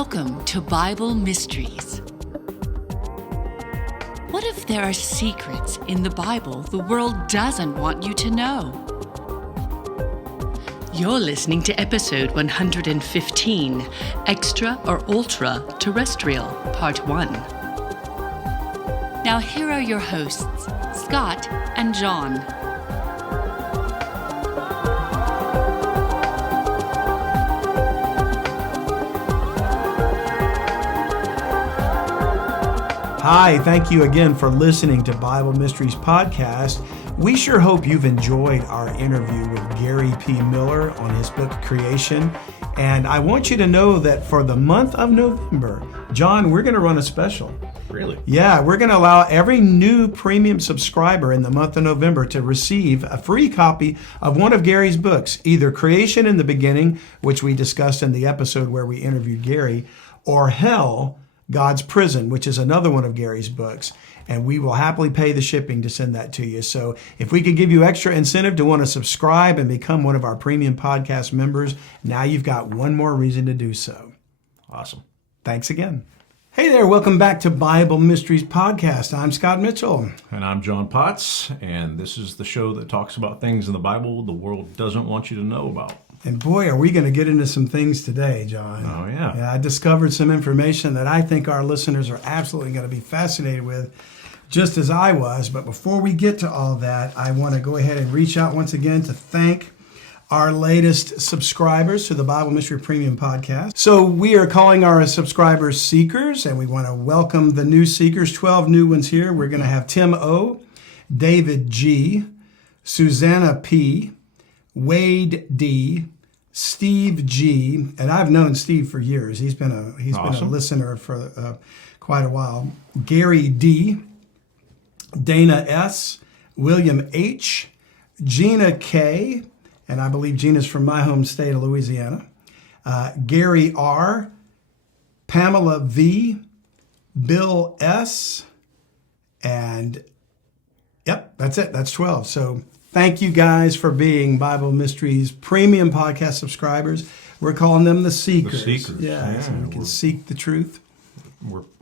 Welcome to Bible Mysteries. What if there are secrets in the Bible the world doesn't want you to know? You're listening to episode 115, Extra or Ultraterrestrial, Part 1. Now here are your hosts, Scott and John. Hi, thank you again for listening to Bible Mysteries Podcast. We sure hope you've enjoyed our interview with Gary P. Miller on his book Creation. And I want you to know that for the month of November, John, we're going to run a special. Really? Yeah, we're going to allow every new premium subscriber in the month of November to receive a free copy of one of Gary's books, either Creation in the Beginning, which we discussed in the episode where we interviewed Gary, or Hell, God's Prison, which is another one of Gary's books. And we will happily pay the shipping to send that to you. So if we could give you extra incentive to want to subscribe and become one of our premium podcast members, now you've got one more reason to do so. Awesome. Thanks again. Hey there, welcome back to Bible Mysteries Podcast. I'm Scott Mitchell. And I'm John Potts, and this is the show that talks about things in the Bible the world doesn't want you to know about. And boy, are we going to get into some things today, John. Oh, yeah. Yeah, I discovered some information that I think our listeners are absolutely going to be fascinated with, just as I was. But before we get to all that, I want to go ahead and reach out once again to thank our latest subscribers to the Bible Mystery Premium Podcast. So we are calling our subscribers Seekers, and we want to welcome the new Seekers, 12 new ones here. We're going to have Tim O., David G., Susanna P., Wade D., Steve G., and I've known Steve for years. He's been a listener for quite a while. Gary D., Dana S., William H., Gina K., and I believe Gina's from my home state of Louisiana, Gary R., Pamela V., Bill S., and yep, that's it. That's 12. So thank you guys for being Bible Mysteries Premium Podcast subscribers. We're calling them the Seekers. The Seekers. Yeah, so we can seek the truth.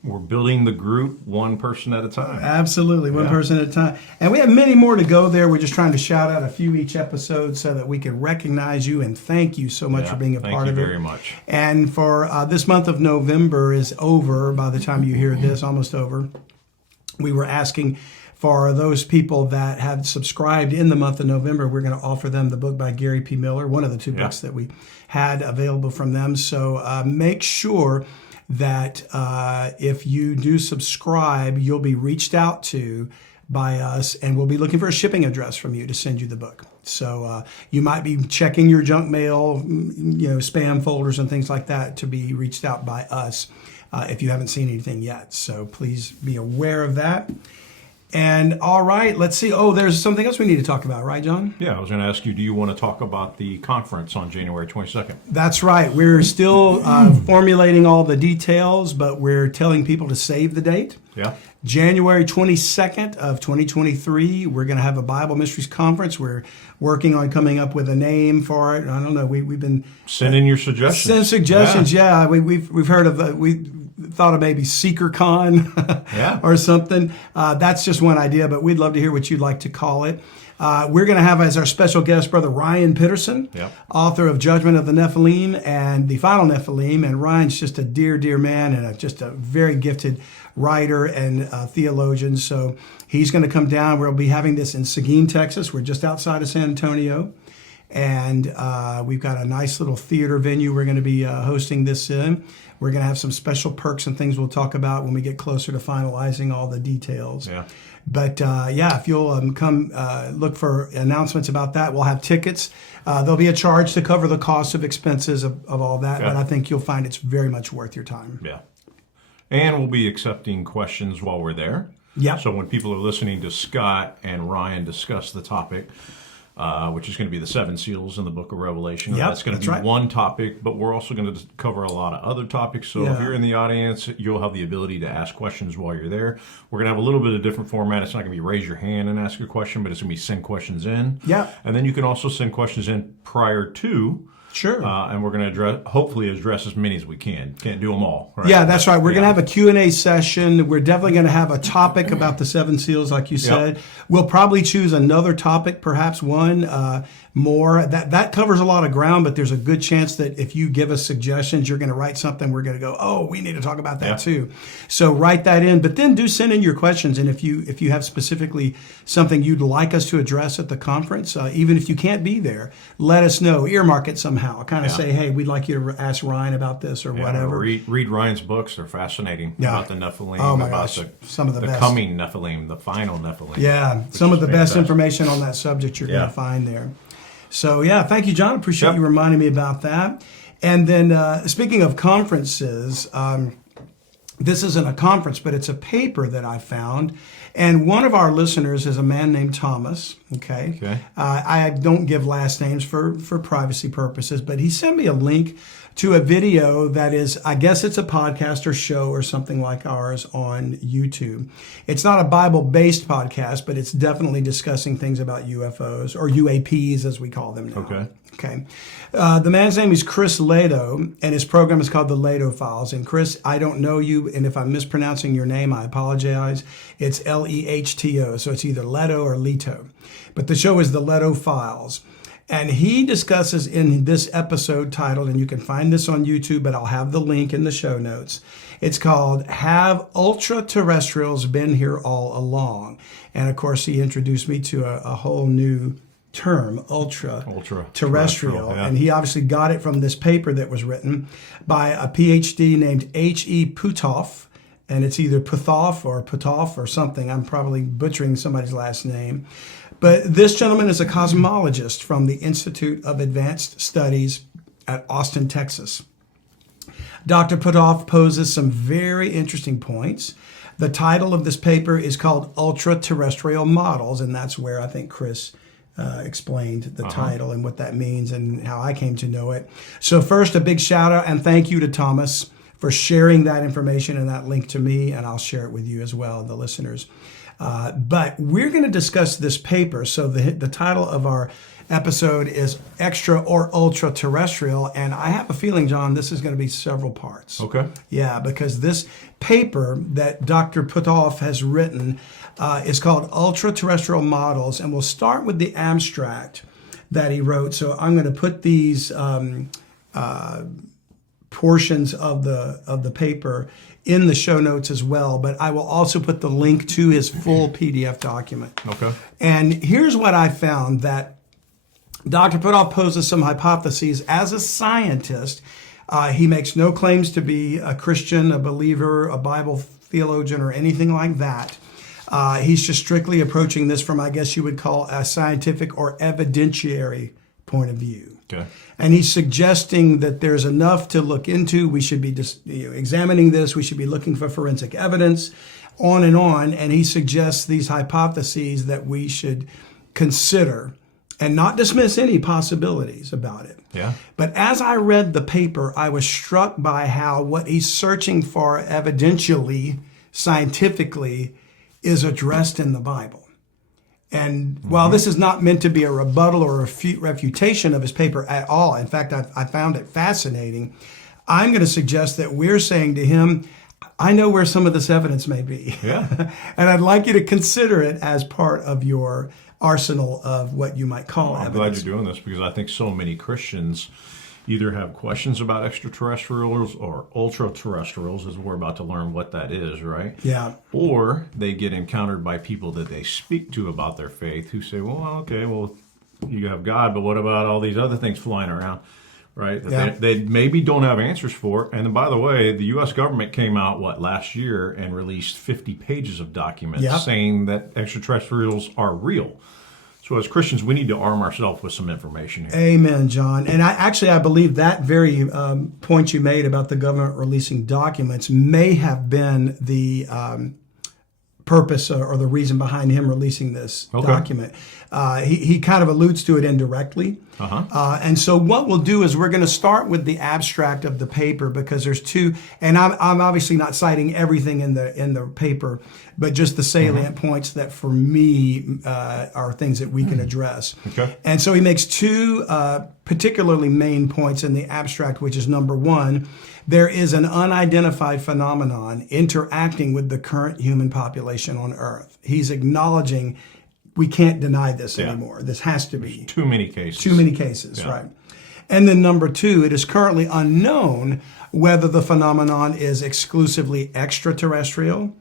We're building the group one person at a time. Absolutely, one person at a time. And we have many more to go there. We're just trying to shout out a few each episode so that we can recognize you and thank you so much for being a part of it. Thank you very much. And for this month of November is over by the time you hear this, almost over. We were asking for those people that have subscribed in the month of November, we're going to offer them the book by Gary P. Miller, one of the two books that we had available from them. So make sure that if you do subscribe, you'll be reached out to by us, and we'll be looking for a shipping address from you to send you the book. So you might be checking your junk mail, spam folders and things like that to be reached out by us if you haven't seen anything yet. So please be aware of that. And all right, let's see. Oh, there's something else we need to talk about, right, John? Yeah, I was going to ask you, do you want to talk about the conference on January 22nd? That's right. We're still formulating all the details, but we're telling people to save the date. Yeah. January 22nd of 2023, we're going to have a Bible Mysteries Conference. We're working on coming up with a name for it. I don't know. We've been... Send in your suggestions. Send suggestions, yeah. We've heard of... we thought of maybe SeekerCon or something. That's just one idea, but we'd love to hear what you'd like to call it. We're going to have as our special guest Brother Ryan Pitterson, author of Judgment of the Nephilim and The Final Nephilim. And Ryan's just a dear, dear man and just a very gifted writer and theologian. So he's going to come down. We'll be having this in Seguin, Texas. We're just outside of San Antonio. And we've got a nice little theater venue we're going to be hosting this in. We're going to have some special perks and things we'll talk about when we get closer to finalizing all the details. Yeah. But if you'll come look for announcements about that, we'll have tickets. There'll be a charge to cover the cost of expenses of all that, but I think you'll find it's very much worth your time. Yeah. And we'll be accepting questions while we're there. Yeah. So when people are listening to Scott and Ryan discuss the topic, which is going to be the 7 seals in the book of Revelation. That's going to be one topic, but we're also going to cover a lot of other topics. So if you're in the audience, you'll have the ability to ask questions while you're there. We're going to have a little bit of different format. It's not going to be raise your hand and ask a question, but it's going to be send questions in. Yeah. And then you can also send questions in prior to Sure. And we're going to hopefully address as many as we can. Can't do them all. Right? Yeah, that's right. We're going to have a Q&A session. We're definitely going to have a topic about the seven seals, like you said. We'll probably choose another topic, perhaps one more. That covers a lot of ground, but there's a good chance that if you give us suggestions, you're going to write something, we're going to go, oh, we need to talk about that too. So write that in, but then do send in your questions. And if you have specifically something you'd like us to address at the conference, even if you can't be there, let us know. Earmark it somehow. Kind of say, hey, we'd like you to ask Ryan about this or whatever. Read Ryan's books. They're fascinating about the Nephilim, about some of the best. Coming Nephilim, the final Nephilim. Yeah, some of the best information on that subject you're going to find there. So, thank you, John. Appreciate you reminding me about that. And then speaking of conferences, this isn't a conference, but it's a paper that I found. And one of our listeners is a man named Thomas. Okay. I don't give last names for privacy purposes, but he sent me a link to a video that is, I guess it's a podcast or show or something like ours on YouTube. It's not a Bible-based podcast, but it's definitely discussing things about UFOs, or UAPs as we call them now. Okay. The man's name is Chris Lehto, and his program is called the Lehto Files. And Chris, I don't know you, and if I'm mispronouncing your name, I apologize. It's Lehto, so it's either Lehto or Lehto. But the show is the Lehto Files. And he discusses in this episode titled, and you can find this on YouTube, but I'll have the link in the show notes. It's called, Have Ultraterrestrials Been Here All Along? And of course, he introduced me to a whole new term, ultraterrestrial. And he obviously got it from this paper that was written by a Ph.D. named H.E. Puthoff. And it's either Puthoff or something. I'm probably butchering somebody's last name. But this gentleman is a cosmologist from the Institute of Advanced Studies at Austin, Texas. Dr. Puthoff poses some very interesting points. The title of this paper is called Ultraterrestrial Models, and that's where I think Chris explained the title and what that means and how I came to know it. So first, a big shout out and thank you to Thomas for sharing that information and that link to me, and I'll share it with you as well, the listeners. But we're going to discuss this paper. So the title of our episode is Extra or Ultra-Terrestrial, and I have a feeling, John, this is going to be several parts. Okay. Yeah, because this paper that Dr. Puthoff has written is called Ultraterrestrial Models, and we'll start with the abstract that he wrote. So I'm going to put these portions of the paper in the show notes as well, but I will also put the link to his full PDF document. Okay. And here's what I found, that Dr. Puthoff poses some hypotheses. As a scientist, he makes no claims to be a Christian, a believer, a Bible theologian, or anything like that. He's just strictly approaching this from, I guess you would call, a scientific or evidentiary point of view. Okay. And he's suggesting that there's enough to look into. We should be examining this. We should be looking for forensic evidence, on and on. And he suggests these hypotheses that we should consider and not dismiss any possibilities about it. Yeah. But as I read the paper, I was struck by how what he's searching for evidentially, scientifically, is addressed in the Bible. And while this is not meant to be a rebuttal or a refutation of his paper at all, in fact, I found it fascinating, I'm going to suggest that we're saying to him, I know where some of this evidence may be. Yeah. And I'd like you to consider it as part of your arsenal of what you might call evidence. I'm glad you're doing this, because I think so many Christians either have questions about extraterrestrials or ultra-terrestrials, as we're about to learn what that is, right? Yeah. Or they get encountered by people that they speak to about their faith who say, well, okay, well, you have God, but what about all these other things flying around, right? That they maybe don't have answers for. And by the way, the U.S. government came out, last year and released 50 pages of documents saying that extraterrestrials are real. So as Christians, we need to arm ourselves with some information here. Amen, John. And I believe that very point you made about the government releasing documents may have been the purpose or the reason behind him releasing this document. He kind of alludes to it indirectly. And so what we'll do is we're going to start with the abstract of the paper, because there's two, and I'm obviously not citing everything in the paper, but just the salient points that for me are things that we can address. Okay. And so he makes two particularly main points in the abstract, which is number one, there is an unidentified phenomenon interacting with the current human population on Earth. He's acknowledging we can't deny this anymore. This has to be. There's too many cases. Too many cases, right. And then number two, it is currently unknown whether the phenomenon is exclusively extraterrestrial,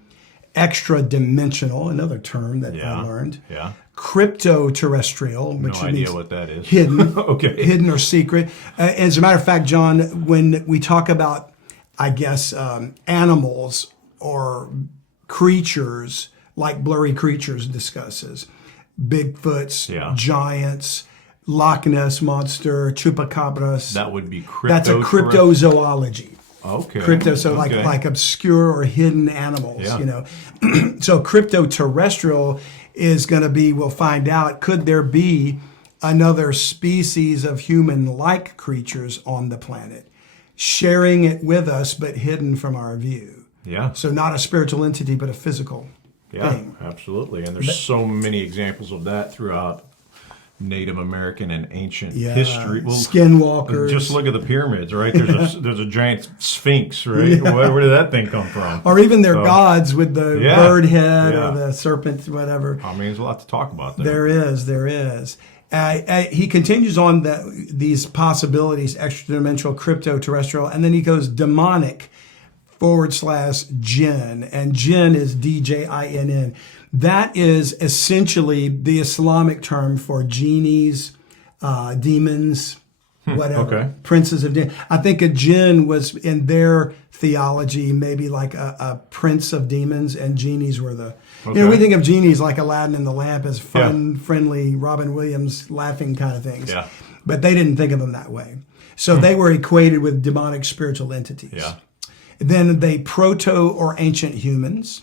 extradimensional, another term that I learned. Yeah. Crypto-terrestrial, which no idea what that is. Hidden, okay, hidden or secret. As a matter of fact, John, when we talk about, I guess, animals or creatures, like Blurry Creatures discusses, Bigfoots, giants, Loch Ness Monster, chupacabras. That would be That's a cryptozoology. Okay. Crypto, so like obscure or hidden animals, you know. So crypto-terrestrial is going to be, we'll find out, could there be another species of human-like creatures on the planet, sharing it with us but hidden from our view? Yeah. So not a spiritual entity, but a physical thing. Absolutely. And there's so many examples of that throughout Native American and ancient history. Well, skinwalkers. Just look at the pyramids, right? There's a giant sphinx, right? Where did that thing come from? Or even their gods with the bird head or the serpent, whatever. I mean, there's a lot to talk about there. There is. He continues on these possibilities, extradimensional, crypto-terrestrial, and then he goes demonic /jinn, and jinn is DJINN. That is essentially the Islamic term for genies, demons, whatever, princes of jinn. I think a jinn was, in their theology, maybe like a prince of demons, and genies were the... You know, we think of genies like Aladdin and the lamp as fun, friendly, Robin Williams laughing kind of things. Yeah. But they didn't think of them that way. So they were equated with demonic spiritual entities. Yeah. Then they proto or ancient humans.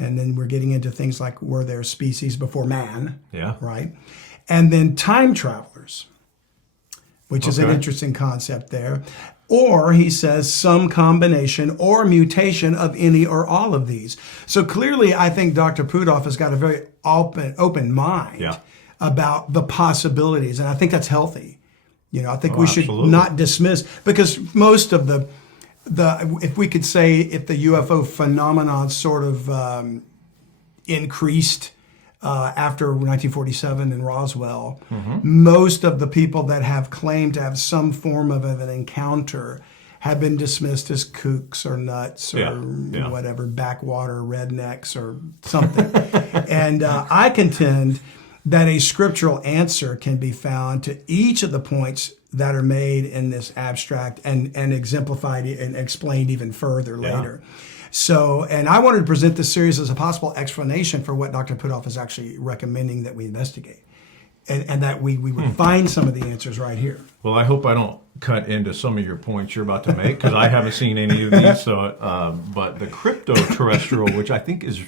And then we're getting into things like, were there species before man? Yeah. Right? And then time travelers, which is an interesting concept there. Or, he says, some combination or mutation of any or all of these. So clearly, I think Dr. Puthoff has got a very open mind about the possibilities. And I think that's healthy. You know, I think we should not dismiss, because most of the if we could say, if the UFO phenomenon sort of increased after 1947 in Roswell, most of the people that have claimed to have some form of an encounter have been dismissed as kooks or nuts or whatever, backwater rednecks or something. And I contend that a scriptural answer can be found to each of the points that are made in this abstract and exemplified and explained even further later. So, and I wanted to present this series as a possible explanation for what Dr. Puthoff is actually recommending that we investigate, and that we would find some of the answers right here. Well, I hope I don't cut into some of your points you're about to make, because I haven't seen any of these. So, but the crypto-terrestrial, which I think is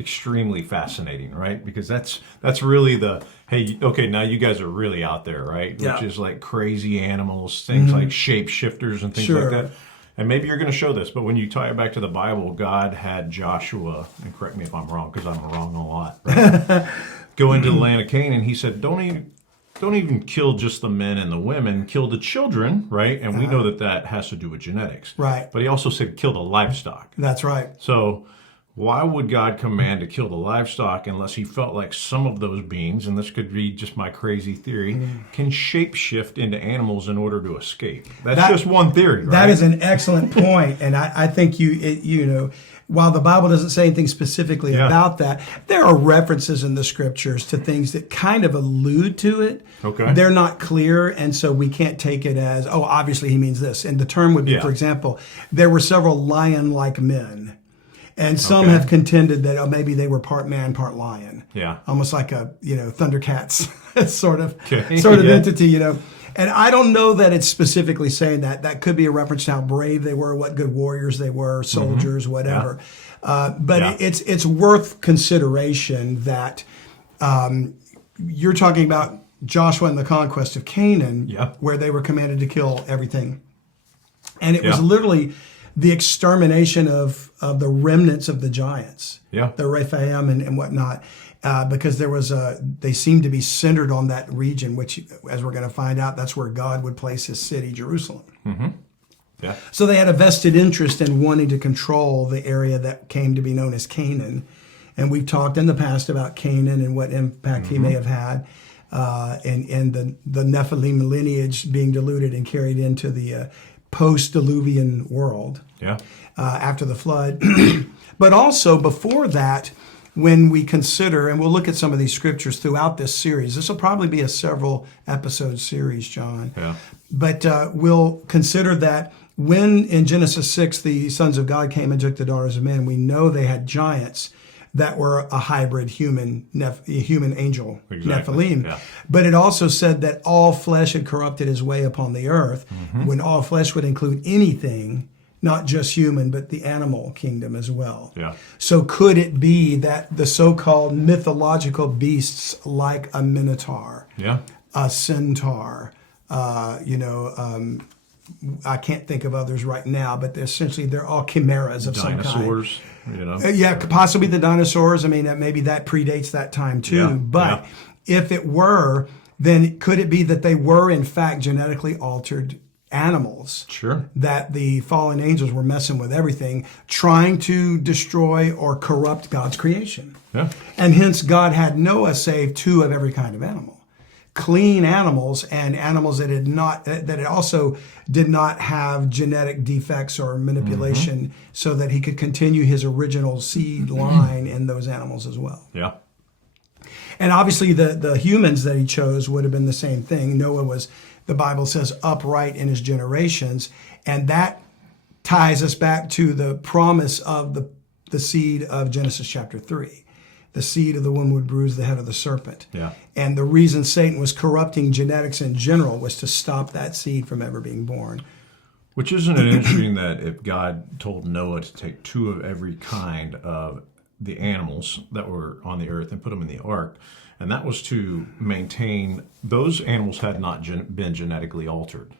extremely fascinating, right? Because that's really the, hey, okay, now you guys are really out there, right? Which is like crazy animals, things like shapeshifters and things like that. And maybe you're going to show this, but when you tie it back to the Bible, God had Joshua, and correct me if I'm wrong, because I'm wrong a lot, right? Go into the land of Canaan. He said, don't even kill just the men and the women, kill the children, right? And we know that has to do with genetics. Right. But he also said kill the livestock. That's right. So why would God command to kill the livestock unless he felt like some of those beings, and this could be just my crazy theory, can shapeshift into animals in order to escape? That's just one theory, right? That is an excellent point. And I think you know, while the Bible doesn't say anything specifically about that, there are references in the scriptures to things that kind of allude to it. Okay. They're not clear, and so we can't take it as, oh, obviously he means this. And the term would be, for example, there were several lion-like men. And some have contended that maybe they were part man, part lion. Yeah. Almost like a, Thundercats sort of entity, And I don't know that it's specifically saying that. That could be a reference to how brave they were, what good warriors they were, soldiers, whatever. But it's worth consideration that you're talking about Joshua and the conquest of Canaan, where they were commanded to kill everything. And it was literally the extermination of the remnants of the giants, the Rephaim and whatnot. because they seemed to be centered on that region, which, as we're going to find out, that's where God would place his city, Jerusalem. Mm-hmm. Yeah. So they had a vested interest in wanting to control the area that came to be known as Canaan. And we've talked in the past about Canaan and what impact he may have had, and the Nephilim lineage being diluted and carried into the post-Diluvian world after the flood. But also before that, when we consider, and we'll look at some of these scriptures throughout this series. This will probably be a several episode series, John. Yeah. But we'll consider that when in Genesis 6 the sons of God came and took the daughters of men, we know they had giants that were a hybrid human angel, Nephilim. Yeah. But it also said that all flesh had corrupted his way upon the earth, when all flesh would include anything, not just human, but the animal kingdom as well. Yeah. So could it be that the so-called mythological beasts like a minotaur, a centaur, I can't think of others right now, but they're all chimeras of some kind. Dinosaurs, possibly the dinosaurs. I mean, maybe that predates that time too. But if it were, then could it be that they were in fact genetically altered animals? Sure. That the fallen angels were messing with everything, trying to destroy or corrupt God's creation. Yeah. And hence God had Noah save 2 of every kind of animal. Clean animals and animals that also did not have genetic defects or manipulation, so that he could continue his original seed line in those animals as well. Yeah. And obviously the humans that he chose would have been the same thing. Noah was, the Bible says, upright in his generations, and that ties us back to the promise of the seed of Genesis chapter 3. The seed of the woman would bruise the head of the serpent. Yeah. And the reason Satan was corrupting genetics in general was to stop that seed from ever being born. Which, isn't it interesting that if God told Noah to take 2 of every kind of the animals that were on the earth and put them in the ark, and that was to maintain, those animals had not been genetically altered.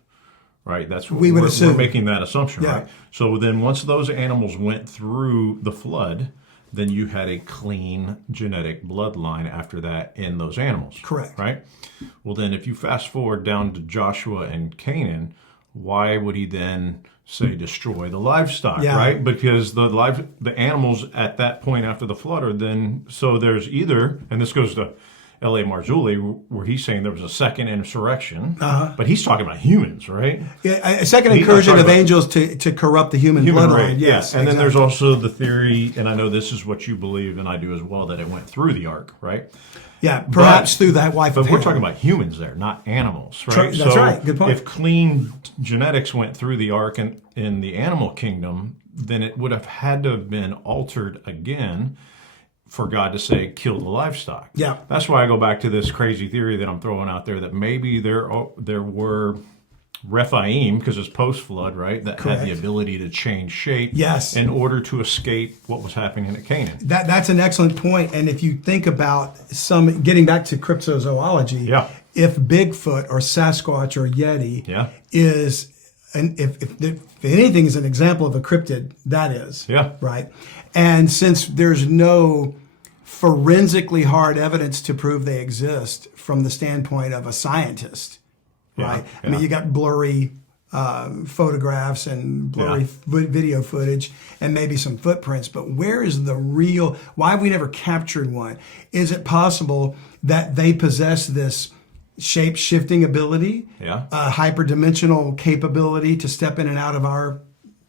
Right, that's what we're making that assumption, right? So then once those animals went through the flood, then you had a clean genetic bloodline after that in those animals. Correct. Right? Well, then if you fast forward down to Joshua and Canaan, why would he then say destroy the livestock, right? Because the animals at that point after the flood are then, so there's either, and this goes to L.A. Marzulli, where he's saying there was a second insurrection, but he's talking about humans, right? Yeah, a second incursion of angels to corrupt the human bloodline. Yes, and then there's also the theory, and I know this is what you believe, and I do as well, that it went through the ark, right? Yeah, perhaps through that wife of Ham. But we're talking about humans there, not animals, right? That's right. Good point. If clean genetics went through the ark in the animal kingdom, then it would have had to have been altered again for God to say, kill the livestock. Yeah. That's why I go back to this crazy theory that I'm throwing out there, that maybe there were Rephaim, because it's post-flood, right, that had the ability to change shape in order to escape what was happening in Canaan. That's an excellent point. And if you think about getting back to cryptozoology, if Bigfoot or Sasquatch or Yeti is, and if anything is an example of a cryptid, that is. Right? And since there's no forensically hard evidence to prove they exist from the standpoint of a scientist, right? I mean, you got blurry photographs and blurry video footage and maybe some footprints, but where is the real, why have we never captured one? Is it possible that they possess this shape-shifting ability, hyperdimensional capability to step in and out of our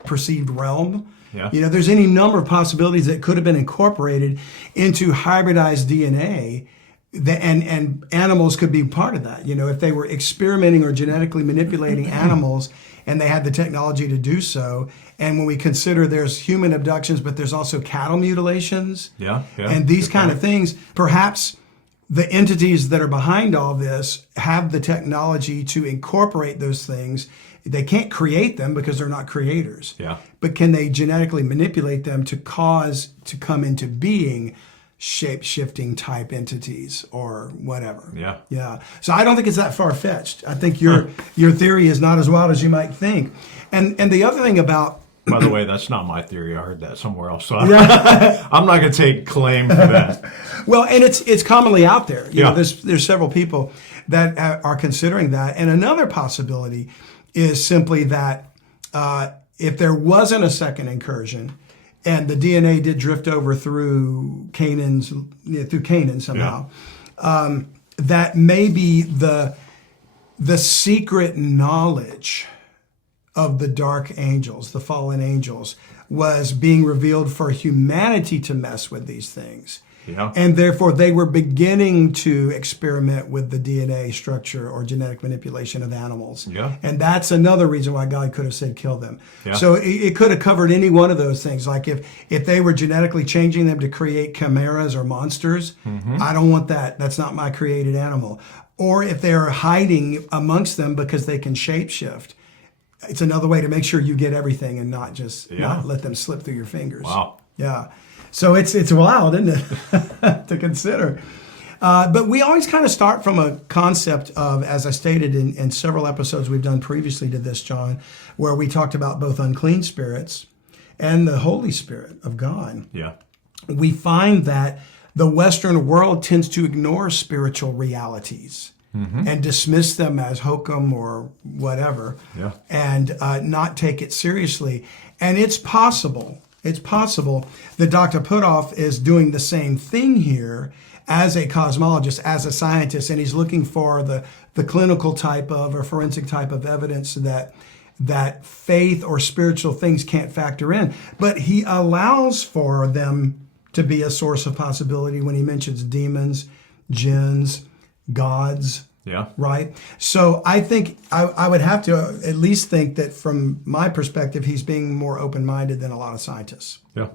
perceived realm? There's any number of possibilities that could have been incorporated into hybridized DNA, and animals could be part of that. If they were experimenting or genetically manipulating animals and they had the technology to do so. And when we consider there's human abductions, but there's also cattle mutilations and these kind of things, perhaps the entities that are behind all this have the technology to incorporate those things. They can't create them because they're not creators. But can they genetically manipulate them to cause to come into being shape-shifting type entities or whatever? So I don't think it's that far-fetched. I think your theory is not as wild as you might think. And the other thing about, by the way, that's not my theory. I heard that somewhere else. So I'm not going to take claim for that. Well, and it's commonly out there. You Yeah. know, there's several people that are considering that. And another possibility is simply that if there wasn't a second incursion and the DNA did drift over through Canaan somehow, that maybe the secret knowledge of the dark angels, the fallen angels, was being revealed for humanity to mess with these things. Yeah. And therefore, they were beginning to experiment with the DNA structure or genetic manipulation of animals. Yeah. And that's another reason why God could have said, kill them. Yeah. So it could have covered any one of those things. Like if they were genetically changing them to create chimeras or monsters, I don't want that. That's not my created animal. Or if they're hiding amongst them because they can shapeshift. It's another way to make sure you get everything and not just not let them slip through your fingers. Wow. Yeah. So it's wild, isn't it, to consider. But we always kind of start from a concept of, as I stated in several episodes we've done previously to this, John, where we talked about both unclean spirits and the Holy Spirit of God. Yeah. We find that the Western world tends to ignore spiritual realities and dismiss them as hokum or whatever, and not take it seriously. And it's possible that Dr. Puthoff is doing the same thing here as a cosmologist, as a scientist, and he's looking for the clinical type of or forensic type of evidence that faith or spiritual things can't factor in. But he allows for them to be a source of possibility when he mentions demons, jinns, gods. Yeah. Right? So I think I would have to at least think that from my perspective, he's being more open-minded than a lot of scientists. Yeah.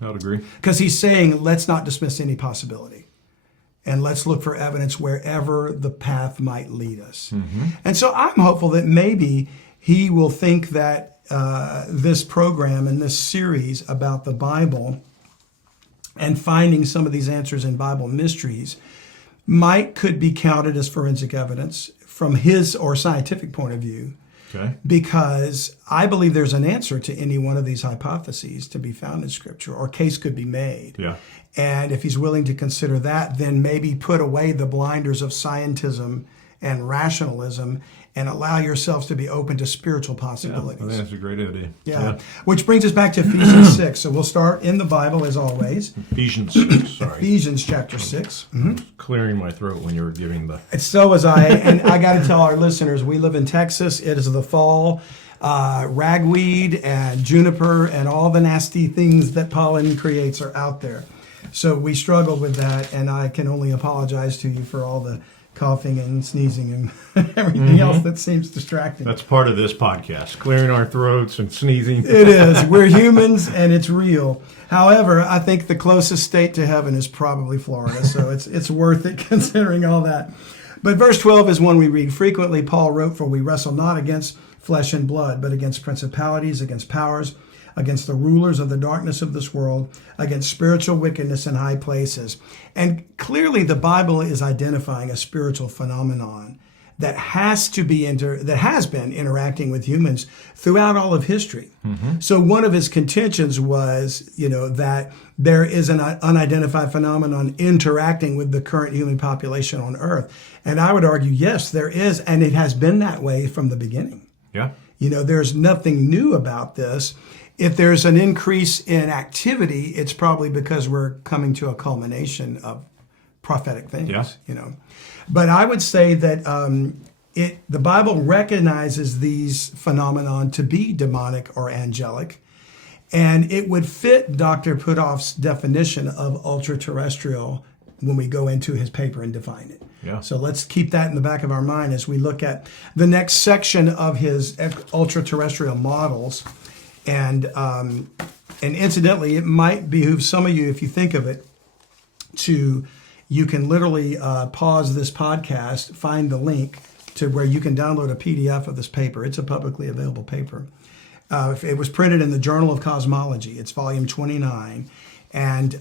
I would agree. Because he's saying, let's not dismiss any possibility. And let's look for evidence wherever the path might lead us. And so I'm hopeful that maybe he will think that this program and this series about the Bible and finding some of these answers in Bible mysteries could be counted as forensic evidence from his or scientific point of view. Okay. Because I believe there's an answer to any one of these hypotheses to be found in Scripture, or case could be made. Yeah. And if he's willing to consider that, then maybe put away the blinders of scientism and rationalism and allow yourselves to be open to spiritual possibilities. I think that's a great idea. Yeah. Which brings us back to Ephesians 6. So we'll start in the Bible as always. Ephesians 6, sorry. Ephesians chapter 6. Clearing my throat when you were giving the... So was I. And I got to tell our listeners, we live in Texas. It is the fall. Ragweed and juniper and all the nasty things that pollen creates are out there. So we struggle with that, and I can only apologize to you for all the coughing and sneezing and everything else that seems distracting. That's part of this podcast, clearing our throats and sneezing. It is. We're humans, and it's real. However, I think the closest state to heaven is probably Florida, so it's worth it considering all that. But verse 12 is one we read frequently. Paul wrote, "For we wrestle not against flesh and blood, but against principalities, against powers, against the rulers of the darkness of this world, against spiritual wickedness in high places." And clearly the Bible is identifying a spiritual phenomenon that has been interacting with humans throughout all of history. So one of his contentions was, that there is an unidentified phenomenon interacting with the current human population on Earth. And I would argue, yes, there is, and it has been that way from the beginning. Yeah. There's nothing new about this. If there's an increase in activity, it's probably because we're coming to a culmination of prophetic things. Yeah. But I would say that the Bible recognizes these phenomenon to be demonic or angelic, and it would fit Dr. Puthoff's definition of ultraterrestrial when we go into his paper and define it. Yeah. So let's keep that in the back of our mind as we look at the next section of his ultraterrestrial models. And incidentally, it might behoove some of you, if you think of it, you can literally pause this podcast, find the link to where you can download a PDF of this paper. It's a publicly available paper. It was printed in the Journal of Cosmology. It's volume 29. And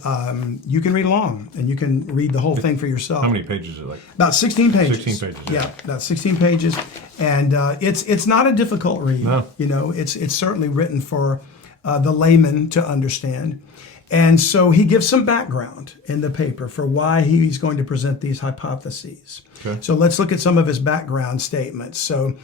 you can read along, and you can read the whole thing for yourself. How many pages is it like? About 16 pages. 16 pages. Yeah, about 16 pages. And it's not a difficult read. No. It's certainly written for the layman to understand. And so he gives some background in the paper for why he's going to present these hypotheses. Okay. So let's look at some of his background statements. So,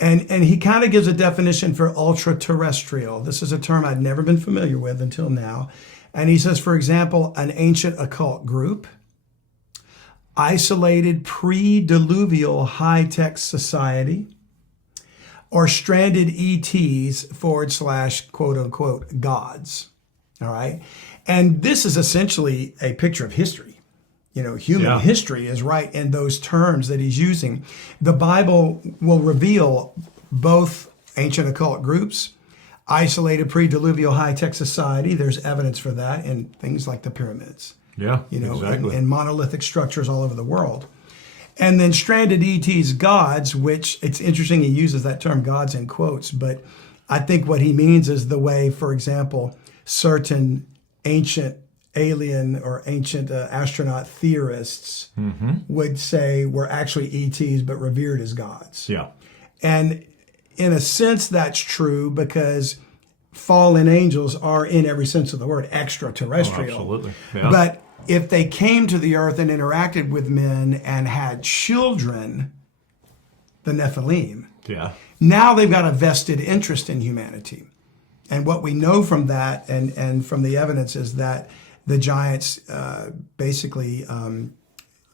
and he kind of gives a definition for ultra-terrestrial. This is a term I'd never been familiar with until now. And he says, for example, an ancient occult group, isolated pre-diluvial high-tech society, or stranded ETs / quote-unquote gods. All right? And this is essentially a picture of history. You know, human history is right in those terms that he's using. The Bible will reveal both ancient occult groups, isolated pre-diluvial high-tech society. There's evidence for that in things like the pyramids. Yeah, you know, exactly. and monolithic structures all over the world. And then stranded ETs, gods, which it's interesting he uses that term gods in quotes, but I think what he means is the way, for example, certain ancient alien or ancient astronaut theorists would say were actually ETs but revered as gods. Yeah. And in a sense that's true because fallen angels are, in every sense of the word, extraterrestrial. Oh, absolutely. Yeah. But if they came to the earth and interacted with men and had children, the Nephilim, now they've got a vested interest in humanity. And what we know from that and from the evidence is that the giants basically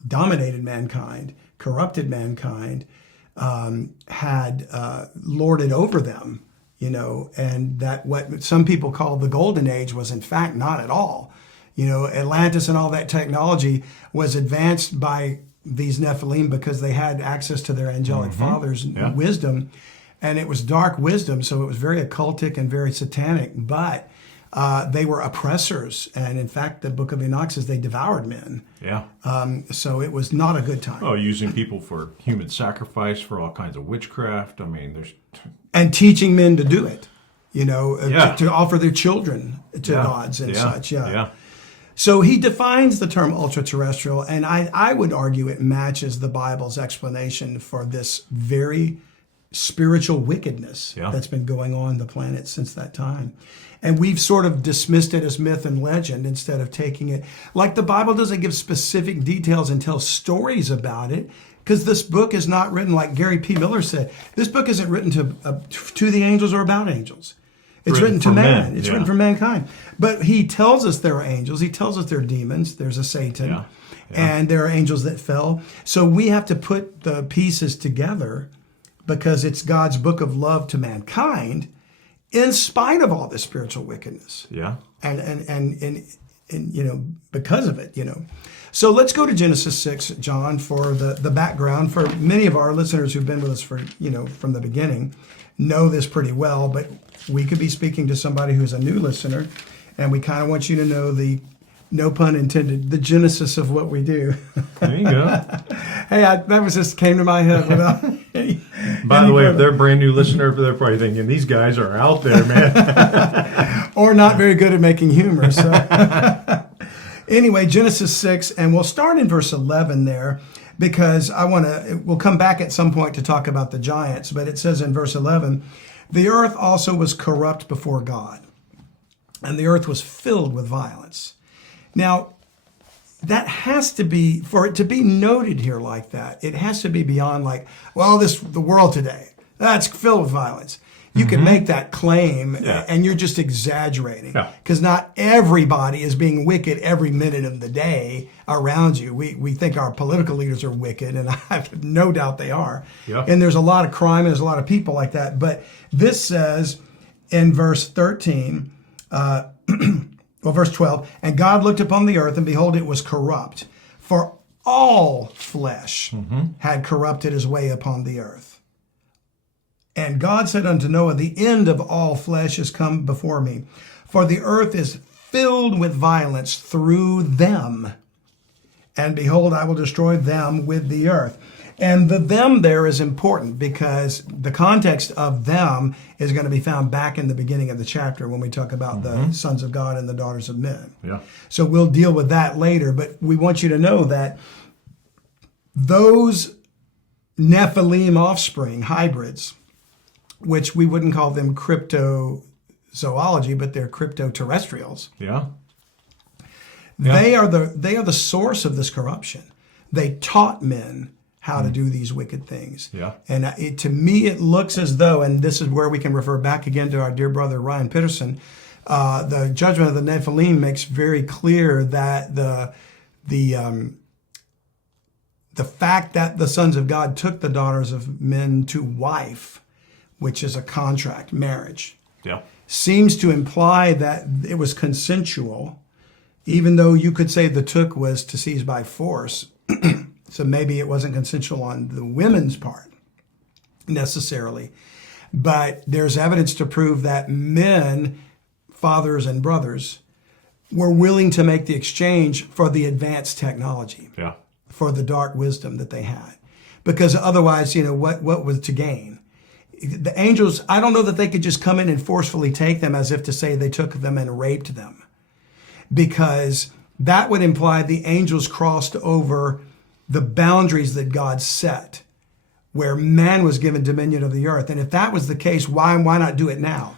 dominated mankind, corrupted mankind, had lorded over them, you know, and that what some people call the golden age was in fact not at all. You know, Atlantis and all that technology was advanced by these Nephilim because they had access to their angelic fathers' wisdom, and it was dark wisdom, so it was very occultic and very satanic, but they were oppressors, and in fact, the book of Enoch says they devoured men. Yeah. So it was not a good time. Oh, using people for human sacrifice, for all kinds of witchcraft. I mean, there's... And teaching men to do it, you know, to offer their children to gods and such. Yeah. So he defines the term ultra-terrestrial, and I would argue it matches the Bible's explanation for this very spiritual wickedness that's been going on the planet since that time. And we've sort of dismissed it as myth and legend instead of taking it. Like the Bible doesn't give specific details and tell stories about it, because this book is not written, like Gary P. Miller said, this book isn't written to the angels or about angels. It's written to man. It's written for mankind. But he tells us there are angels. He tells us there are demons. There's a Satan. And there are angels that fell. So we have to put the pieces together because it's God's book of love to mankind in spite of all this spiritual wickedness. Yeah. And you know, because of it, you know. So let's go to Genesis 6, John, for the background. For many of our listeners who've been with us for, you know, from the beginning, know this pretty well, but we could be speaking to somebody who's a new listener, and we kind of want you to know the, no pun intended, the genesis of what we do. There you go. Hey, that was just came to my head without By the way, if they're a brand new listener, they're probably thinking, these guys are out there, man. Or not very good at making humor. So. Anyway, Genesis 6, and we'll start in verse 11 there, because we'll come back at some point to talk about the giants, but it says in verse 11, the earth also was corrupt before God, and the earth was filled with violence. Now, that has to be, for it to be noted here like that, it has to be beyond like, well, the world today, that's filled with violence. You can make that claim, and you're just exaggerating, because not everybody is being wicked every minute of the day around you. We think our political leaders are wicked, and I have no doubt they are. And there's a lot of crime, and there's a lot of people like that. But this says in verse 13, verse 12, and God looked upon the earth, and behold, it was corrupt, for all flesh had corrupted his way upon the earth. And God said unto Noah, the end of all flesh is come before me, for the earth is filled with violence through them. And behold, I will destroy them with the earth. And the them there is important because the context of them is going to be found back in the beginning of the chapter when we talk about the sons of God and the daughters of men. So we'll deal with that later, but we want you to know that those Nephilim offspring, hybrids, which we wouldn't call them cryptozoology, but they're crypto-terrestrials. They are the source of this corruption. They taught men how to do these wicked things. Yeah. And to me, it looks as though, and this is where we can refer back again to our dear brother Ryan Peterson, the judgment of the Nephilim makes very clear that the fact that the sons of God took the daughters of men to wife, which is a contract, marriage, seems to imply that it was consensual, even though you could say the took was to seize by force. So maybe it wasn't consensual on the women's part necessarily. But there's evidence to prove that men, fathers and brothers, were willing to make the exchange for the advanced technology, for the dark wisdom that they had. Because otherwise, what was to gain? The angels, I don't know that they could just come in and forcefully take them as if to say they took them and raped them. Because that would imply the angels crossed over the boundaries that God set, where man was given dominion of the earth. And if that was the case, why not do it now?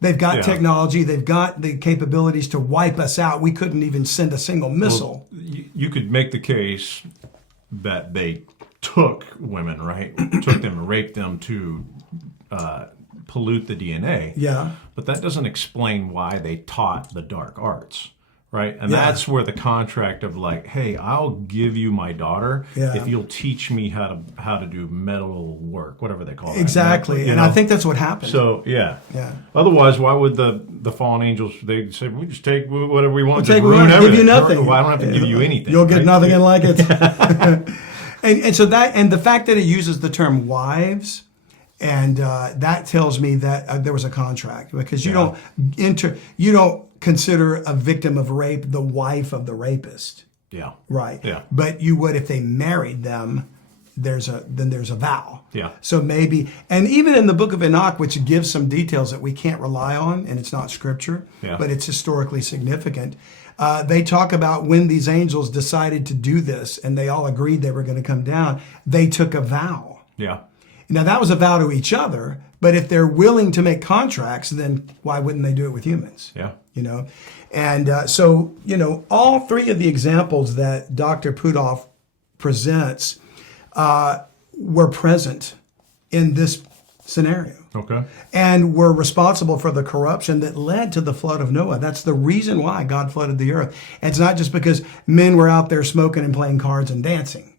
They've got technology. They've got the capabilities to wipe us out. We couldn't even send a single missile. Well, you could make the case that they took women, right? Took them and raped them to pollute the DNA. Yeah. But that doesn't explain why they taught the dark arts. Right. And that's where the contract of like, hey, I'll give you my daughter if you'll teach me how to do metal work, whatever they call it. Exactly. And I think that's what happened. So, yeah. Otherwise, why would the fallen angels, they say, we just take whatever we want. We'll give you nothing. Well, I don't have to give you anything. You'll get nothing and like it. and so that, and the fact that it uses the term wives, and that tells me that there was a contract, because you don't consider a victim of rape the wife of the rapist. Yeah. Right. Yeah. But you would if they married them. There's a vow. Yeah. So maybe, and even in the book of Enoch, which gives some details that we can't rely on, and it's not scripture, but it's historically significant. They talk about when these angels decided to do this, and they all agreed they were going to come down. They took a vow. Yeah. Now that was a vow to each other, but if they're willing to make contracts, then why wouldn't they do it with humans? Yeah. And so all three of the examples that Dr. Puthoff presents were present in this scenario. Okay. And were responsible for the corruption that led to the flood of Noah. That's the reason why God flooded the earth. And it's not just because men were out there smoking and playing cards and dancing.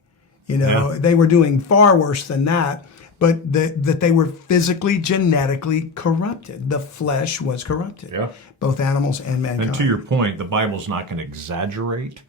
They were doing far worse than that. But that they were physically, genetically corrupted. The flesh was corrupted. Yeah. Both animals and mankind. And to your point, the Bible's not going to exaggerate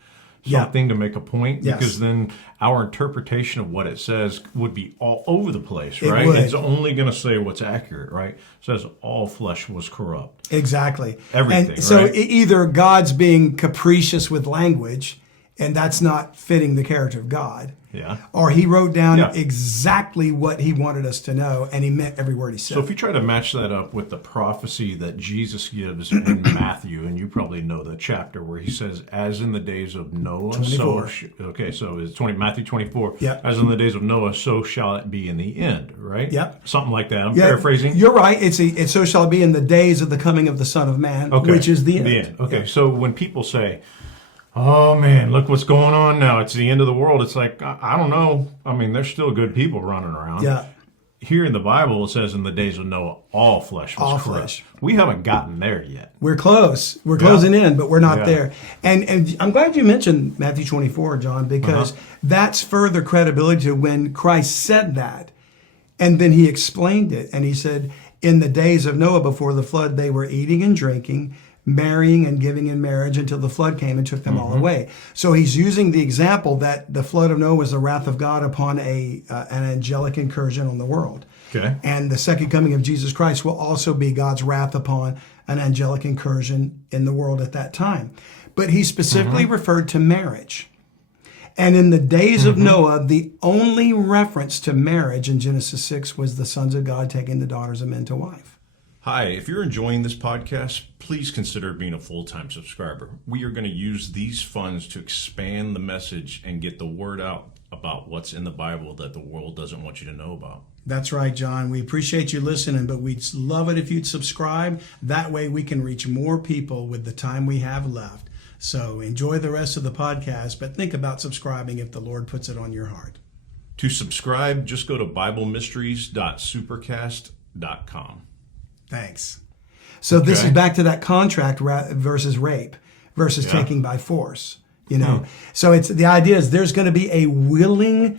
something to make a point, because then our interpretation of what it says would be all over the place, right? It's only going to say what's accurate, right? It says all flesh was corrupt. Exactly. Everything, and so right? Either God's being capricious with language, and that's not fitting the character of God. Yeah. Or he wrote down exactly what he wanted us to know, and he meant every word he said. So if you try to match that up with the prophecy that Jesus gives in Matthew, and you probably know the chapter where he says, as in the days of Noah, 24. So it's Matthew 24. Yeah. As in the days of Noah, so shall it be in the end, right? Yep. Something like that. I'm paraphrasing. You're right. It's so shall it be in the days of the coming of the Son of Man, which is the end. The end. Okay. So when people say, oh man, look what's going on now, it's the end of the world, it's like, I don't know. I mean, there's still good people running around. Yeah. Here in the Bible, it says in the days of Noah, all flesh was corrupt. Flesh. We haven't gotten there yet. We're close. We're closing in, but we're not there. And I'm glad you mentioned Matthew 24, John, because that's further credibility to when Christ said that. And then he explained it. And he said, in the days of Noah before the flood, they were eating and drinking, marrying and giving in marriage until the flood came and took them all away. So he's using the example that the flood of Noah was the wrath of God upon an angelic incursion on the world. Okay. And the second coming of Jesus Christ will also be God's wrath upon an angelic incursion in the world at that time. But he specifically referred to marriage. And in the days of Noah, the only reference to marriage in Genesis 6 was the sons of God taking the daughters of men to wife. Hi, if you're enjoying this podcast, please consider being a full-time subscriber. We are going to use these funds to expand the message and get the word out about what's in the Bible that the world doesn't want you to know about. That's right, John. We appreciate you listening, but we'd love it if you'd subscribe. That way we can reach more people with the time we have left. So enjoy the rest of the podcast, but think about subscribing if the Lord puts it on your heart. To subscribe, just go to BibleMysteries.supercast.com. Thanks. So this is back to that contract versus rape versus taking by force. You know, so it's the idea is there's going to be a willing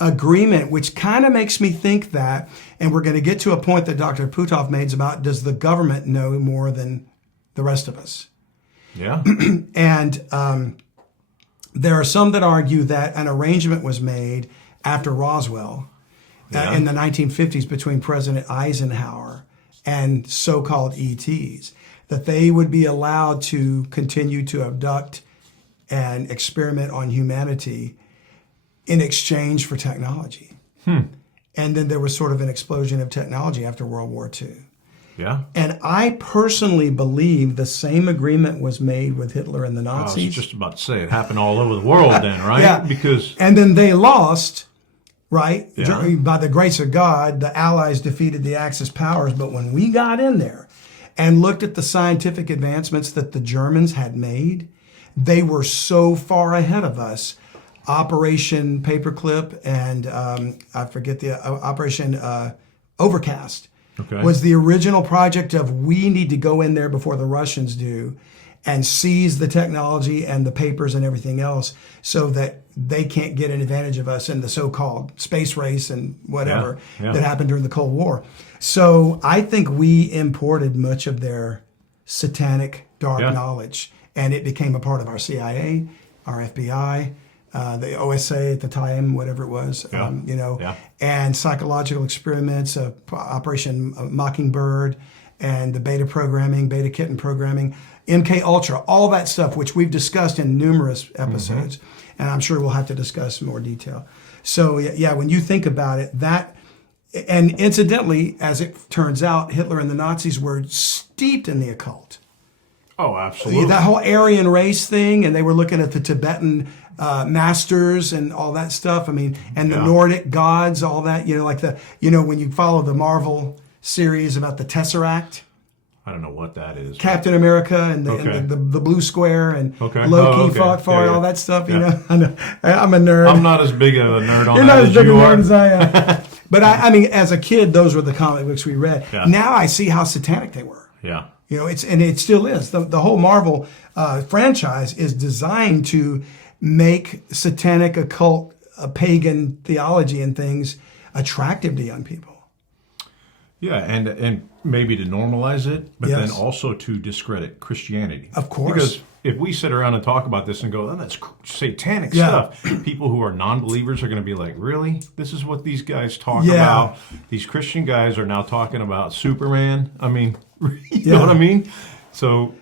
agreement, which kind of makes me think that, and we're going to get to a point that Dr. Puthoff made about, does the government know more than the rest of us? Yeah. And there are some that argue that an arrangement was made after Roswell in the 1950s between President Eisenhower and so-called ETs, that they would be allowed to continue to abduct and experiment on humanity in exchange for technology. And then there was sort of an explosion of technology after World War II. Yeah. And I personally believe the same agreement was made with Hitler and the Nazis. I was just about to say, it happened all over the world then, right? Yeah. Because and then they lost, right? Yeah. By the grace of God, the Allies defeated the Axis powers. But when we got in there and looked at the scientific advancements that the Germans had made, they were so far ahead of us. Operation Paperclip and I forget the Operation Overcast was the original project of, we need to go in there before the Russians do and seize the technology and the papers and everything else so that they can't get an advantage of us in the so-called space race and whatever that happened during the Cold War. So I think we imported much of their satanic dark knowledge, and it became a part of our CIA, our FBI, the OSA at the time, whatever it was, and psychological experiments, Operation Mockingbird, and the beta programming, beta kitten programming, MK Ultra, all that stuff, which we've discussed in numerous episodes, and I'm sure we'll have to discuss in more detail. So when you think about it, that, and incidentally, as it turns out, Hitler and the Nazis were steeped in the occult. Oh, absolutely. That whole Aryan race thing, and they were looking at the Tibetan masters and all that stuff. I mean, and the Nordic gods, all that, like when you follow the Marvel series about the Tesseract. I don't know what that is. Captain America and the blue square and Loki fought for and all that stuff. You know, I know, I'm a nerd. I'm not as big of a nerd on You're that not as big a nerd as I am. But I mean, as a kid, those were the comic books we read. Yeah. Now I see how satanic they were. Yeah. It still is. The whole Marvel franchise is designed to make satanic, occult, pagan theology and things attractive to young people. Yeah, and maybe to normalize it, but then also to discredit Christianity. Of course. Because if we sit around and talk about this and go, oh, that's satanic stuff, people who are non-believers are going to be like, really? This is what these guys talk about? These Christian guys are now talking about Superman? I mean, you know what I mean? So